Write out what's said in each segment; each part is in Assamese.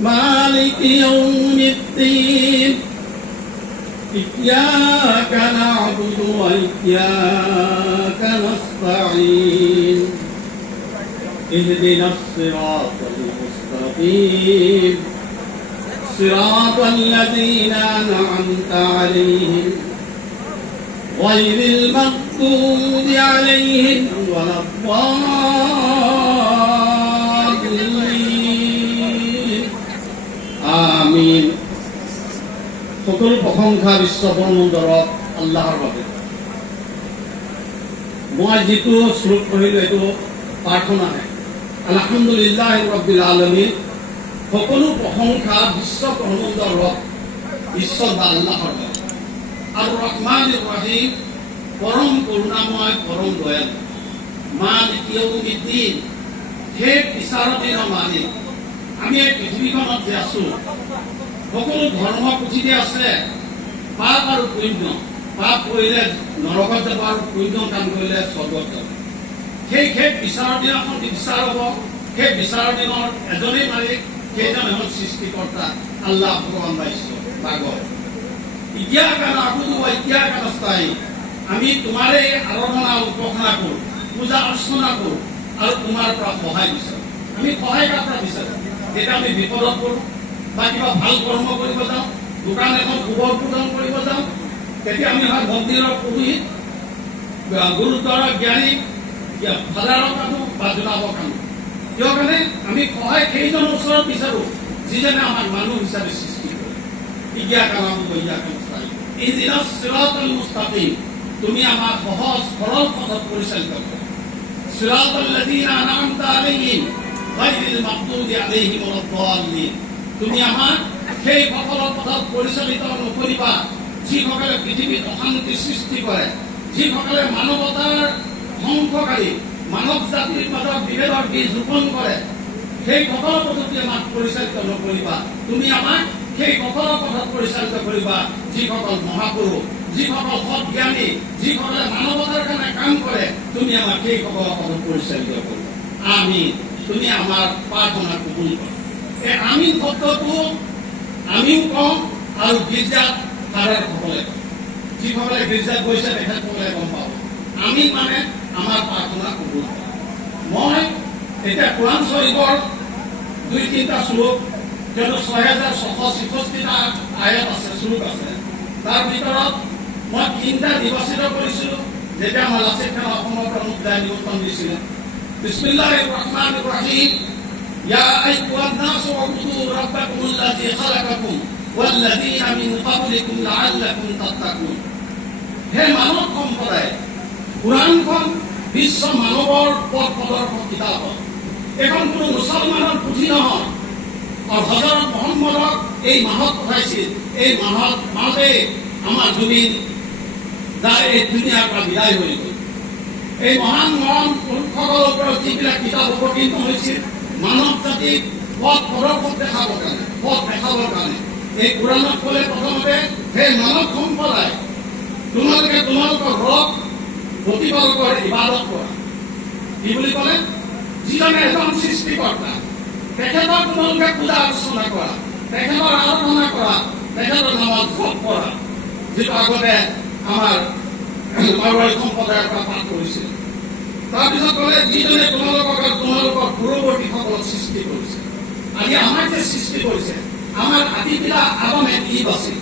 مالك يوم الدين إياك نعبد وإياك نستعين اهدنا الصراط المستقيم صراط الذين أنعمت عليهم غير المغضوب عليهم ولا الضالين آمين সকল প্রশংসা বিশ্ব ব্ৰহ্মাণ্ডৰ আল্লাহৰ বাবে। মই যেটো শ্লোক পঢ়িলো এটো প্ৰাৰ্থনাহে। আলহামদুলিল্লাহি ৰাব্বিল আলামিন। সকলো প্ৰশংসা বিশ্ব ব্ৰহ্মাণ্ডৰ ঈশ্বৰ বা আল্লাহৰ বাবে। আৰু ৰহমানিৰ ৰহিম পৰম কৰুণাময় পৰম দয়ালু মালিক ইয়াউমিদ্দিন হে বিচাৰৰ দিনৰ মালিক। আমি এই পৃথিৱীখনত যে আছো সকলো ধৰ্ম পুথিতে আছে পাপ আৰু পুণ্য। পাপ কৰিলে নৰকত যাব আৰু পুণ্য কাম কৰিলে স্বৰ্গত যাব। সেই বিচাৰৰ দিনাখন বিচাৰ হ'ব। সেই বিচাৰৰ দিনৰ এজনেই মালিক, সেইজন হ'ল সৃষ্টিকৰ্তা আল্লাহ ভগৱান বা ঈশ্বৰ বা গড। ইয়্যাকা না'বুদু ওয়া ইয়্যাকা নাস্তাঈন। আমি তোমাৰে আৰাধনা উপাসনা কৰো, পূজা অৰ্চনা কৰো আৰু তোমাৰ পৰা সহায় বিচাৰো। আমি সহায় কাৰ পৰা বিচাৰো? যেতিয়া আমি বিপদত পৰো বা কিবা ভাল কৰ্ম কৰিব যাওঁ, দোকান এখন শুভ উদ্বোধন কৰিব যাওঁ, তেতিয়া আমি হয় মন্দিৰৰ পুৰোহিত, গুৰুদ্বাৰৰ জ্ঞানী, ফাদাৰক আনো বা জোনাবক আনো। কিয় কাৰণে আমি সহায় সেইজনৰ ওচৰত বিচাৰো যিজনে আমাক মানুহ হিচাপে সৃষ্টি কৰে। ইয়্যাকা না'বুদু ওয়া ইয়্যাকা নাস্তাঈন ইহদিনাস সিৰাতাল মুস্তাকিম। তুমি আমার সহজ সরল পথত পরিচালিত করো। সিরাতাল লাযীনা আন'আমতা আলাইহিম গায়রিল মাগদুবি আলাইহিম ওয়ালাদ-দাল্লিন। তুমি আমার সেই সকলৰ পথত পৰিচালিত নকৰিবা যিসকলে পৃথিৱীত অশান্তি সৃষ্টি কৰে, যিসকলে মানৱতাৰ ধ্বংসকাৰী, মানৱ জাতিৰ মাজত বিভেদৰ বীজ ৰোপণ কৰে। সেই সকলৰ পথত আমাক পৰিচালিত নকৰিবা। তুমি আমাক সেই সকলৰ পথত পৰিচালিত কৰিবা যিসকল মহাপুৰুষ, যিসকল সৎ জ্ঞানী, যিসকলে মানৱতাৰ কাৰণে কাম কৰে। তুমি আমাক সেই সকলৰ পথত পৰিচালিত কৰিবা। আমিন। তুমি আমাৰ প্ৰাৰ্থনা কবুল কৰা। এই আমিন শব্দটো আমিও কওঁ আৰু গীৰ্জাত ফাদাৰসকলে কয়। যিসকলে গীৰ্জাত গৈছে তেখেতসকলে গম পাব। আমিন মানে আমাৰ প্ৰাৰ্থনা কবুল কৰা। মই এতিয়া কোৰাণ শৰীফৰ 2-3টা শ্লোক, য'ত 6666টা আয়াত আছে, শ্লোক আছে, তাৰ ভিতৰত মই 3টা নিৰ্বাচিত কৰিছিলো যেতিয়া আমাৰ লাচিত খান অসমৰ প্ৰমুখ দায় নিমন্ত্ৰণ দিছিলে। বিসমিল্লাহিৰ ৰহমানিৰ ৰহিম। ইয়া আইয়ুহান নাসু উবুদু ৰাব্বাকুমুল্লাযী খালাকাকুম ওয়াল্লাযীনা মিন ক্বাবলিকুম লাআল্লাকুম তাত্তাকুন। হে মানৱ সম্প্ৰদায়, কুৰাণখন বিশ্ব মানৱৰ পথ প্ৰদৰ্শক কিতাপ। এখন কোনো মুছলমানৰ পুথি নহয়। আৰু হযৰত মুহাম্মদক এই মাহত পঠাইছিল। এই মাহতে আমাৰ জমিন যাৰ এই দুনিয়াৰ পৰা বিদায় হৈ গ'ল। এই মহান মহান পুৰুষসকলৰ ওপৰত যিবিলাক কিতাপ অৱতীৰ্ণ হৈছিল মানৱ জাতিক পথ প্ৰদৰ্শক দেখাবৰ কাৰণে, পথ দেখাবৰ কাৰণে, এই কুৰাণত ক'লে প্ৰথমতে হে মানৱ সম্প্ৰদায়, তোমালোকে তোমালোকৰ ৰব প্ৰতিপালকৰ ইবাদত কৰা। কি বুলি ক'লে? যিজনে এজন সৃষ্টিকৰ্তা, তেখেতক তোমালোকে পূজা অৰ্চনা কৰা, তেখেতৰ আৰাধনা কৰা, তেখেতৰ নামত জপ কৰা, যিটো আগতে আমাৰ মাৰোৱাৰী সম্প্ৰদায়ৰ পৰা পাঠ কৰিছিল। তাৰপিছত ক'লে যিজনে তোমালোকক আৰু তোমালোকৰ পূৰ্বৱৰ্তীসকলক সৃষ্টি কৰিছে। আজি আমাক যে সৃষ্টি কৰিছে, আমাৰ আদি পিতা আদমে ঈভ আছিল।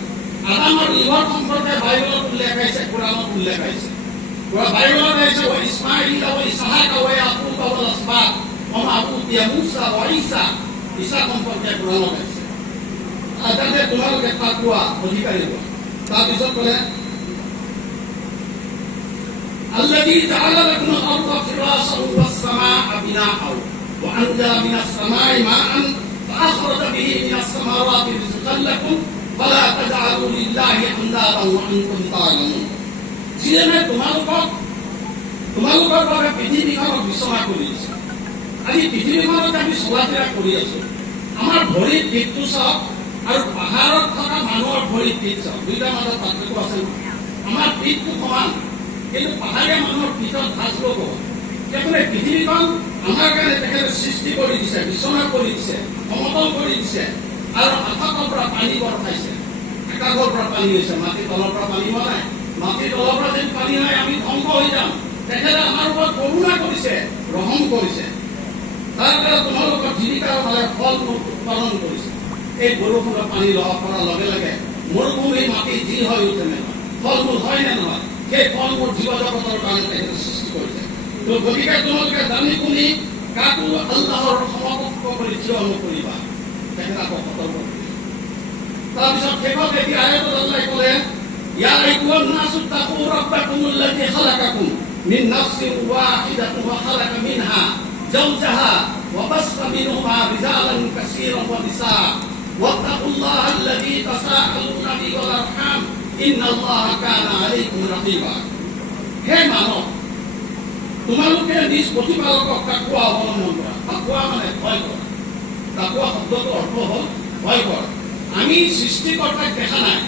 আদামৰ ঈভৰ সম্পৰ্কে বাইবেলত উল্লেখ আছে, কুৰাণত উল্লেখ আছে। বাইবেলত আছে ইছমাঈল আৰু ইছহাক আৰু ইয়াকুব আৰু আসবাত ওমা উতিয়া মুসা আৰু ঈসা। ঈসা সম্পৰ্কে কুৰাণত আছে। যাতে তোমালোকে তাক কোৱা অধিকাৰী হোৱা। তাৰপিছত ক'লে الذي جعل لكم الأرض فراشا والسماء بناء وأنزل من السماء ماء فأخرج به من الثمرات رزقا لكم فلا تجعلوا لله أندادا وأنتم تعلمون। যিজনে তোমালোকৰ বাবে পৃথিৱীখনক বিচনা কৰি আছে। আজি পৃথিৱীখনত আমি চলা ফিৰা কৰি আছো। আমাৰ ভৰিৰ পিঠটো চাওক আৰু পাহাৰত থকা মানুহৰ ভৰিৰ পিঠ চাওক, দুইটাৰ মাজত পাৰ্থক্য আছে। আমাৰ পিঠটো সমান, কিন্তু পাহাৰীয়া মানুহৰ পিছত ভাঁজ ল'ব। পৃথিৱীখন আমাৰ কাৰণে তেখেতে সৃষ্টি কৰি দিছে, বিচনা কৰি দিছে, সমতল কৰি দিছে, আৰু আকাশৰ পৰা পানী বৰষাইছে। আকাশৰ পৰা পানী হৈছে, মাটিৰ তলৰ পৰা পানী হোৱা নাই। মাটিৰ তলৰ পৰা যদি পানী হয় আমি ধ্বংস হৈ যাম। তেখেতে আমাৰ ওপৰত কৰোণা কৰিছে, ৰহম কৰিছে। তাৰ দ্বাৰা তোমালোকৰ জীৱিকাৰ ফালে ফল উৎপাদন কৰিছে। এই বৰষুণৰ পানী লহা কৰাৰ লগে লগে মৰুভূমি মাটি যি হৈ উঠে নে নহয়, ফল মূল হয় নে নহয়, সেই ফল মূল জীৱ জগতৰ কাৰণে তেখেতে সৃষ্টি কৰিছে। তো গতিকে তোমালোকে জানি শুনি কাকো আল্লাহৰ সমকক্ষ কৰি থিয় নকৰিবা। তেখেতে আকৌ সতৰ্ক কৰিছে। তাৰপিছত শেষত এতিয়া আয়াতত আল্লাহে ক'লে, ইয়া আইয়ুহান নাসু তাকু ৰাব্বাকুমুল্লাযী খালাকাকুম মিন নাফসিন ওয়াহিদাতিন ওয়া খালাকা মিনহা জাওজাহা ওয়া বাসসা মিনহুমা রিজালান কাসীরান ওয়া নিসা ওয়াত্তাকুল্লাহা আল্লাযী তাসাআলুনা বিহি ওয়াল আরহাম ইন্নাল্লাহা কানা আলাইকুম রাকিবা। হে মানৱ, তোমালোকে নিজ প্ৰতিপালকক তাকৱা অৱলম্বন কৰা। তাকৱা মানে ভয় কৰা। তাকৱা শব্দটোৰ অৰ্থ হ'ল ভয় কৰা। আমি সৃষ্টিকৰ্তাক দেখা নাই,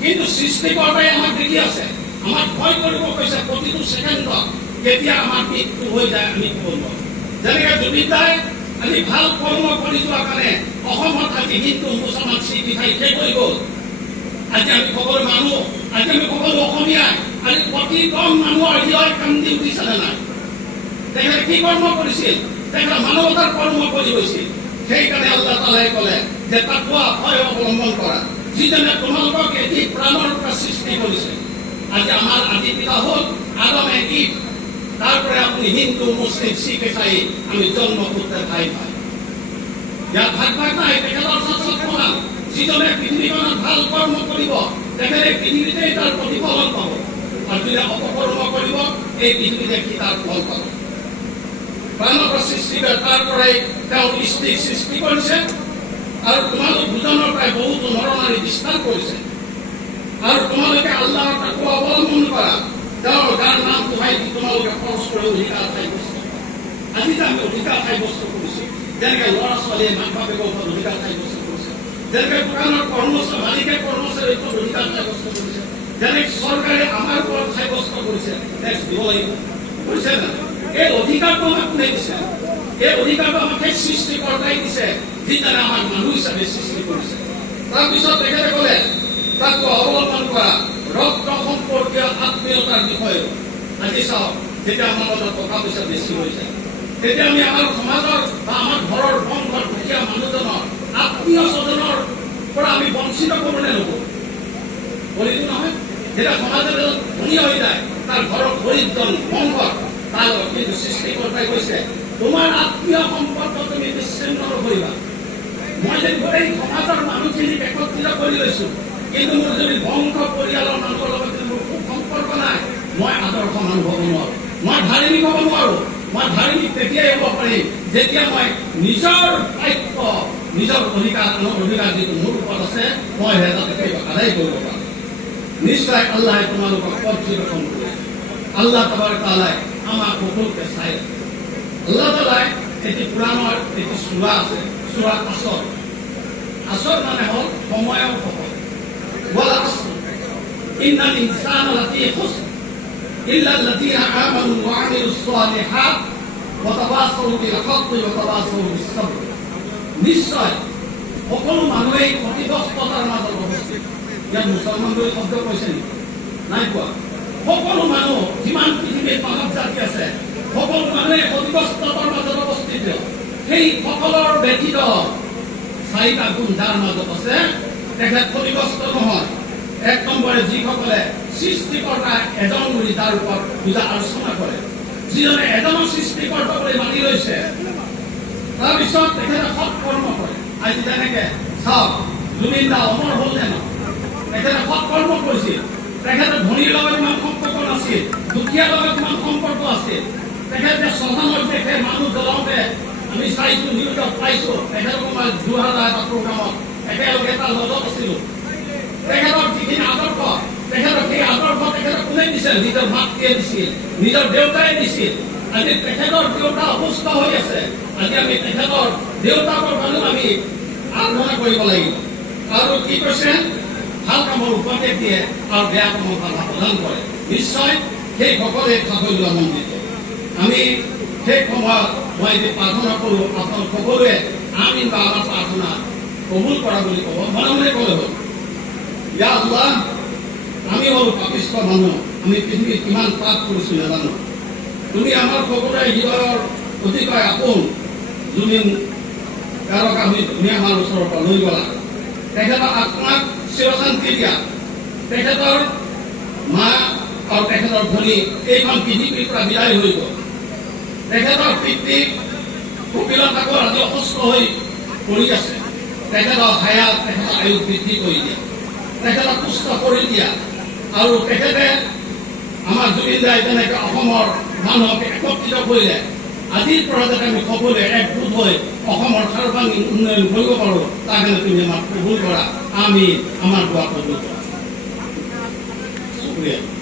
কিন্তু সৃষ্টিকৰ্তাই আমাক দেখি আছে। আমাক ভয় কৰিব কৈছে প্ৰতিটো ছেকেণ্ডত কেতিয়া আমাৰ মৃত্যু হৈ যায় আমি ক'ব নোৱাৰোঁ। যেনেকৈ জুবিনদাই আজি ভাল কৰ্ম কৰি যোৱাৰ কাৰণে অসমত আজি হিন্দু মুছলমান শিখ ইঠাই শেষ হৈ গ'ল। আজি আমি সকলো মানুহ, আজি আমি সকলো অসমীয়াই আজি প্ৰতিজন মানুহৰ হৃদয় কান্দি উঠিছে নে নাই? তেখেতে কি কৰ্ম কৰিছিল? তেখেতে মানৱতাৰ কৰ্ম কৰি গৈছিল। সেইকাৰণে আল্লাহ তাআলাই ক'লে যে তাকৱা ভয় অৱলম্বন কৰা, যিজনে তোমালোকক এটি প্ৰাণৰ পৰা সৃষ্টি কৰিছে। আজি আমাৰ আদি পিতা হ'ল আদমে ঈদ। তাৰপৰা আপুনি হিন্দু মুছলিম শিখ ইছাই আমি জন্ম সূত্ৰে ভাই ভাই। ইয়াত ভাগ ভাগ নাই। তেখেতৰ শাসন সমান। যিজনে পৃথিৱীখনত ভাল কৰ্ম কৰিব তেখেতে পৃথিৱীতেই তাৰ প্ৰতিফলন পাব, আৰু যোনে অপকৰ্ম কৰিব এই পৃথিৱীতে সি তাৰ ফল পাব। প্ৰাণৰ সৃষ্টি কৰে, তাৰ পৰাই তেওঁ স্ত্ৰীক সৃষ্টি কৰিছে, আৰু তোমালোক দুজনৰ পৰাই বহুতো নৰনাৰী বিস্তাৰ কৰিছে। আৰু তোমালোকে আল্লাহৰ তাকৱা অৱলম্বন কৰা, তেওঁৰ যাৰ নাম তোমাই দি তোমালোকে খৰচ কৰি অধিকাৰ সাব্যস্ত কৰা। আজি যে আমি অধিকাৰ সাব্যস্ত কৰিছোঁ, যেনেকৈ ল'ৰা ছোৱালীয়ে মাক বাপেকৰ ওপৰত অধিকাৰ সাব্যস্ত কৰিছে, যেনেকৈ দোকানৰ কৰ্মচাৰী মালিকে কৰ্মচাৰীৰ ওপৰত অধিকাৰ সাব্যস্ত কৰিছে, যেনেকৈ চৰকাৰে আমাৰ ওপৰত সাব্যস্ত কৰিছে, টেক্স দিব লাগিব, কৰিছে না? এই অধিকাৰটো আমাক কোনে দিছে? এই অধিকাৰটো আমাক সেই সৃষ্টিকৰ্তাই দিছে, যিজনে আমাক মানুহ হিচাপে সৃষ্টি কৰিছে। তাৰপিছত তেখেতে ক'লে তাকো অৱলম্বন কৰা ৰক্ত সম্পৰ্কীয় আত্মীয়তাৰ বিষয়ে। আজি চাওক, যেতিয়া আমাৰ মাজত টকা পইচা বেছি হৈ যায়, তেতিয়া আমি আমাৰ সমাজৰ বা আমাৰ ঘৰৰ বংশৰ দুখীয়া মানুহজনৰ আত্মীয় স্বজনৰ পৰা আমি বঞ্চিত কৰোঁ নে নকৰোঁ? কৰিতো নহয়। যেতিয়া সমাজৰ এজন ধনী হৈ যায়, তাৰ ঘৰৰ গৰীবজন বংশৰ তাৰ লগত কিন্তু সৃষ্টিকৰ্তাই কৈছে তোমাৰ আত্মীয় সম্পৰ্ক তুমি বিচ্ছিন্ন নকৰিবা। মই যদি গোটেই সমাজৰ মানুহখিনিক একত্ৰিত কৰি লৈছোঁ, কিন্তু মোৰ যদি বংশ পৰিয়ালৰ মানুহৰ লগত যদি মোৰ খুব সম্পৰ্ক নাই, মই আদৰ্শ মানুহ হ'ব নোৱাৰোঁ, মই ধাৰ্মিক হ'ব নোৱাৰোঁ। মই ধাৰ্মিক তেতিয়াই হ'ব পাৰিম যেতিয়া মই নিজৰ প্ৰাপ্য, নিজৰ অধিকাৰ যিটো মোৰ ওপৰত আছে মই যাতে আদায় কৰিব পাৰোঁ। নিশ্চয় আল্লাহে তোমালোকক পৰ্যবেক্ষণ কৰে। আল্লাহ তাবাৰক তাআলাই আমাক সকলোকে চাই আছে। আল্লাহ তাআলাই এটি পুৰাণৰ এটি সূৰা আছে, সূৰা আসৰ। আসৰ মানে হ'ল সময়ৰ সময়। ওয়াল আসর ইন্নাল ইনসানা লাফী খুসর ইল্লা আল্লাযীনা আমানু ওয়া আমিলুস সালিহাত ওয়া তাওয়াসাউ বিল হাক্কি ওয়া তাওয়াসাউ বিস sabr। নিশ্চয় সকলো মানুহেই ক্ষতিগ্ৰস্ততাৰ মাজত অৱস্থিত। ইয়াত মুছলমান বুলি শব্দ কৈছে নেকি? নাই কোৱা। সকলো মানুহ, যিমান পৃথিৱীত মানৱ জাতি আছে, সকলো মানুহে ক্ষতিগ্ৰস্ততাৰ মাজত অৱস্থিত। সেই সকলৰ ব্যতীত চাৰিটা গুণ যাৰ মাজত আছে, তেখেত ক্ষতিগ্ৰস্ত নহয়। এক নম্বৰে যিসকলে সৃষ্টিকৰ্তা এজন বুলি তাৰ ওপৰত পূজা আলোচনা কৰে, যিজনে এজনৰ সৃষ্টিকৰ্তা বুলি মানি লৈছে। তাৰপিছত তেখেতে সৎ কৰ্ম কৰে। আজি যেনেকে চাওক, জুবিনদা অমৰ হ'ল নে নহয়? তেখেতে সৎ কৰ্ম কৰিছিল। তেখেতে ধনীৰ লগত ইমান সম্পৰ্ক নাছিল, দুখীয়াৰ লগত ইমান সম্পৰ্ক আছিল। তেখেতে শ্মশানত দেখে মানুহ জ্বলাওঁতে আমি চাইছোঁ, নিউজত পাইছোঁ। তেখেতক মই যোৰহাটৰ এটা প্ৰগ্ৰামত একেলগে এটা লজত আছিলোঁ। তেখেতৰ যিখিনি আদৰ্শ, তেখেতক সেই আদৰ্শ তেখেতক কোনে দিছিল? নিজৰ মাতৃয়ে দিছিল, নিজৰ দেউতাই দিছিল। আজি তেখেতৰ দেউতা অসুস্থ হৈ আছে। আজি আমি তেখেতৰ দেউতাকৰ কাৰণেও আমি আৰাধনা কৰিব লাগিব। আৰু কি কৈছে? ভাল কামৰ উপদেশ দিয়ে আৰু বেয়া কামৰ বাধা প্ৰদান কৰে। নিশ্চয় সেইসকলে সাফল্যমণ্ডিত। আমি সেই সময়ত মই এতিয়া প্ৰাৰ্থনা কৰোঁ, আপোনালোক সকলোৱে আমিন বা আমাৰ প্ৰাৰ্থনা কবুল কৰা বুলি ক'ব। মনে মনে ক'লে হ'ল, ইয়া আল্লাহ, আমি হ'লো পাপিষ্ঠ মানুহ, আমি পৃথিৱীত কিমান পাপ কৰিছোঁ নাজানো। তুমি আমাৰ সকলোৰে হৃদয়ৰ অতিকৈ আপোন, জুবিন গাৰক তুমি আমাৰ ওচৰৰ পৰা লৈ গ'লা। তেখেতৰ আত্মাক চিৰশান্তি দিয়া। তেখেতৰ মা আৰু তেখেতৰ ভনী এইখন পৃথিৱীৰ পৰা বিদায় হৈ গ'ল। তেখেতৰ পিতৃ কপিল ঠাকুৰ আজি অসুস্থ হৈ পৰি আছে। তেখেতৰ হায়াত, তেখেতৰ আয়ু বৃদ্ধি কৰি দিয়া, তেখেতক সুস্থ কৰি দিয়া। আৰু তেখেতে আমাৰ জুবিন দাই যেনেকৈ অসমৰ মানুহক একত্ৰিত কৰিলে, আজিৰ পৰা যাতে আমি সকলোৱে একগোট হৈ অসমৰ সাৰ্বাংগীন উন্নয়ন কৰিব পাৰোঁ, তাৰ কাৰণে তুমি আমাক কবুল কৰা। আমি আমাৰ দোৱা কবুল কৰা। শুক্ৰিয়া।